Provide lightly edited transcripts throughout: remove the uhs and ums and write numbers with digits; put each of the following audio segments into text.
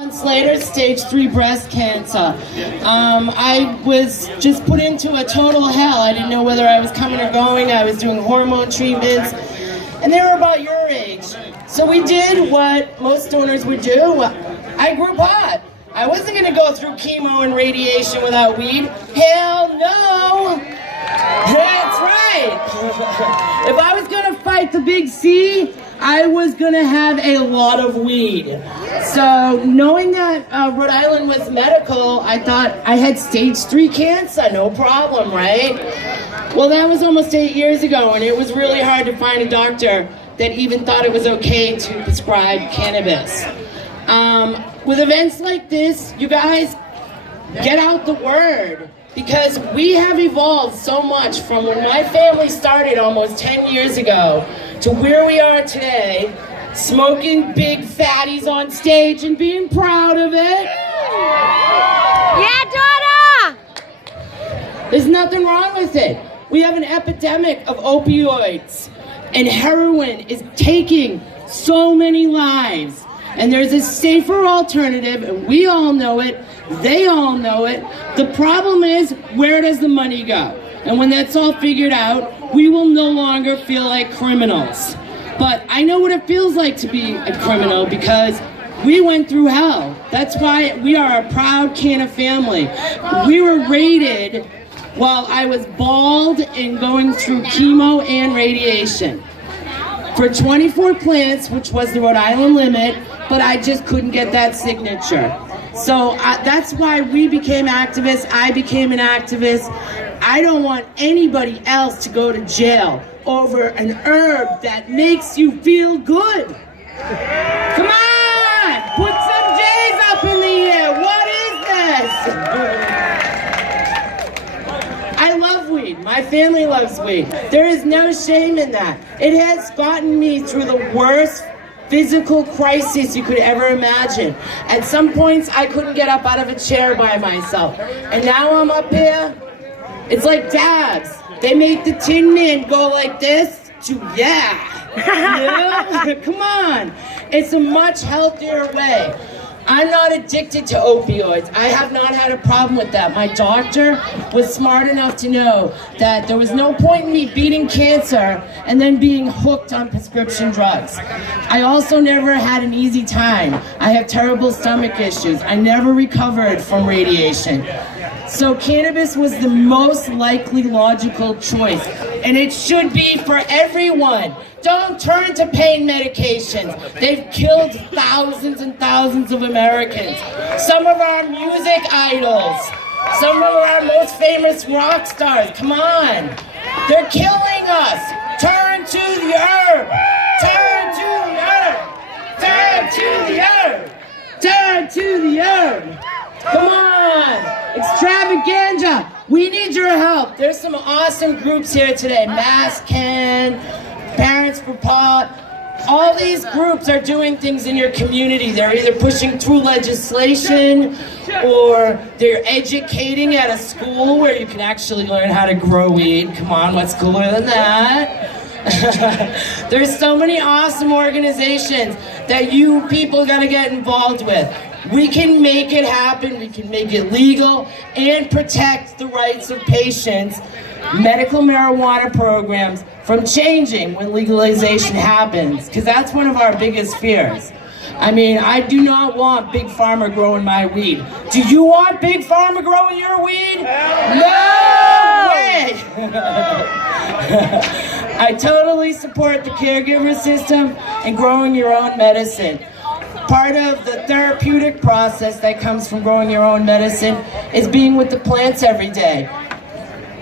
Months later, stage 3 breast cancer. I was just put into a total hell. I didn't know whether I was coming or going. I was doing hormone treatments, and they were about your age. So we did what most stoners would do. I grew pot. I wasn't going to go through chemo and radiation without weed. Hell no! That's right! If I was going to fight the big C, I was going to have a lot of weed. So knowing that Rhode Island was medical, I thought I had stage 3 cancer, no problem, right? Well, that was almost 8 years ago, and it was really hard to find a doctor that even thought it was okay to prescribe cannabis. With events like this, you guys, get out the word. Because we have evolved so much from when my family started almost 10 years ago to where we are today, smoking big fatties on stage and being proud of it. Yeah, Donna! There's nothing wrong with it. We have an epidemic of opioids, and heroin is taking so many lives. And there's a safer alternative, and we all know it. They all know it. The problem is, where does the money go? And when that's all figured out, we will no longer feel like criminals. But I know what it feels like to be a criminal because we went through hell. That's why we are a proud Canna family. We were raided while I was bald and going through chemo and radiation for 24 plants, which was the Rhode Island limit, but I just couldn't get that signature. So that's why we became activists. I became an activist. I don't want anybody else to go to jail over an herb that makes you feel good. Come on! Put some J's up in the air. What is this? I love weed. My family loves weed. There is no shame in that. It has gotten me through the worst physical crisis you could ever imagine. At some points, I couldn't get up out of a chair by myself. And now I'm up here. It's like dabs. They make the Tin Man go like this to yeah. You know? Come on. It's a much healthier way. I'm not addicted to opioids. I have not had a problem with that. My doctor was smart enough to know that there was no point in me beating cancer and then being hooked on prescription drugs. I also never had an easy time. I have terrible stomach issues. I never recovered from radiation. So cannabis was the most likely logical choice, and it should be for everyone. Don't turn to pain medications. They've killed thousands and thousands of Americans. Some of our music idols, some of our most famous rock stars, come on. They're killing us. Turn to the herb. Turn to the herb. Turn to the herb. Turn to the herb. Come on. Extravaganja. We need your help. There's some awesome groups here today. Mass Can, Parents for Pot. All these groups are doing things in your community. They're either pushing through legislation or they're educating at a school where you can actually learn how to grow weed. Come on, what's cooler than that? There's so many awesome organizations that you people gotta get involved with. We can make it happen, we can make it legal and protect the rights of patients. Medical marijuana programs from changing when legalization happens, because that's one of our biggest fears. I mean, I do not want Big Pharma growing my weed. Do you want Big Pharma growing your weed? No way! I totally support the caregiver system and growing your own medicine. Part of the therapeutic process that comes from growing your own medicine is being with the plants every day.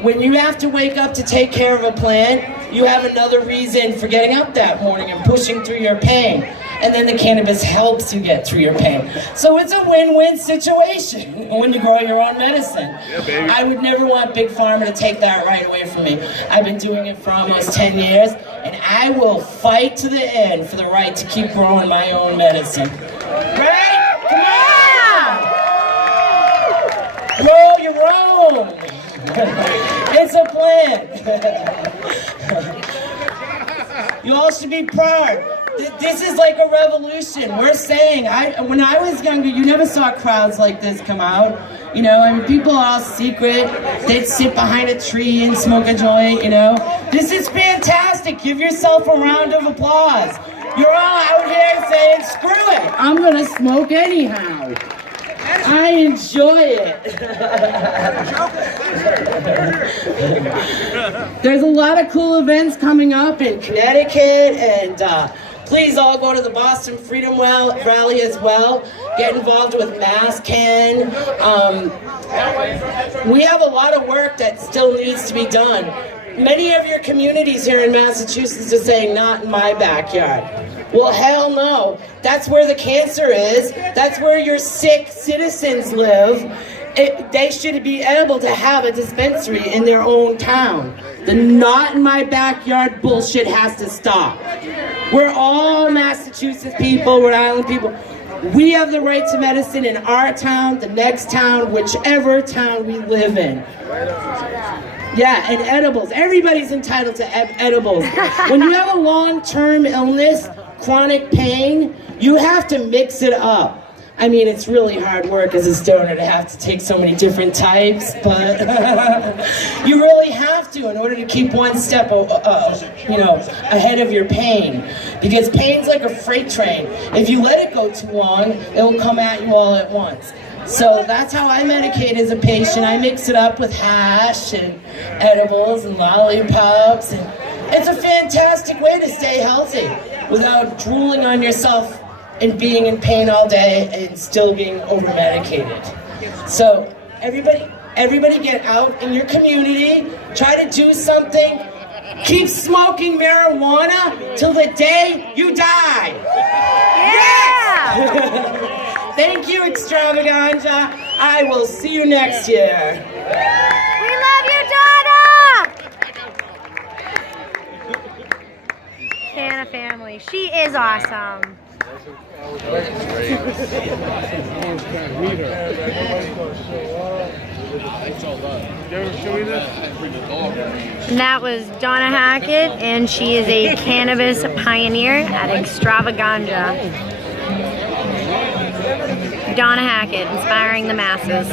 When you have to wake up to take care of a plant, you have another reason for getting up that morning and pushing through your pain. And then the cannabis helps you get through your pain. So it's a win-win situation when you grow your own medicine. Yeah, baby. I would never want Big Pharma to take that right away from me. I've been doing it for almost 10 years, and I will fight to the end for the right to keep growing my own medicine. Right? Come on! Grow your own! It's a plan. You all should be proud. This is like a revolution. We're saying, when I was younger, you never saw crowds like this come out. You know, I mean, people are all secret. They'd sit behind a tree and smoke a joint, you know. This is fantastic. Give yourself a round of applause. You're all out here saying, screw it, I'm gonna smoke anyhow. I enjoy it. There's a lot of cool events coming up in Connecticut, and please all go to the Boston Freedom Rally as well. Get involved with MassCan. We have a lot of work that still needs to be done. Many of your communities here in Massachusetts are saying, not in my backyard. Well, hell no. That's where the cancer is. That's where your sick citizens live. They should be able to have a dispensary in their own town. The not in my backyard bullshit has to stop. We're all Massachusetts people, Rhode Island people. We have the right to medicine in our town, the next town, whichever town we live in. Yeah, and edibles. Everybody's entitled to edibles. When you have a long-term illness, chronic pain, you have to mix it up. I mean, it's really hard work as a stoner to have to take so many different types, but you really have to in order to keep one step, ahead of your pain. Because pain's like a freight train. If you let it go too long, it'll come at you all at once. So that's how I medicate as a patient. I mix it up with hash and edibles and lollipops. And it's a fantastic way to stay healthy without drooling on yourself and being in pain all day and still being over-medicated. So everybody get out in your community, try to do something, keep smoking marijuana till the day you die. Yeah! Yes! Thank you, Extravaganja. I will see you next year. We love you, Donna! Canna family, she is awesome. And that was Donna Hackett, and she is a cannabis pioneer at Extravaganja. Donna Hackett, inspiring the masses.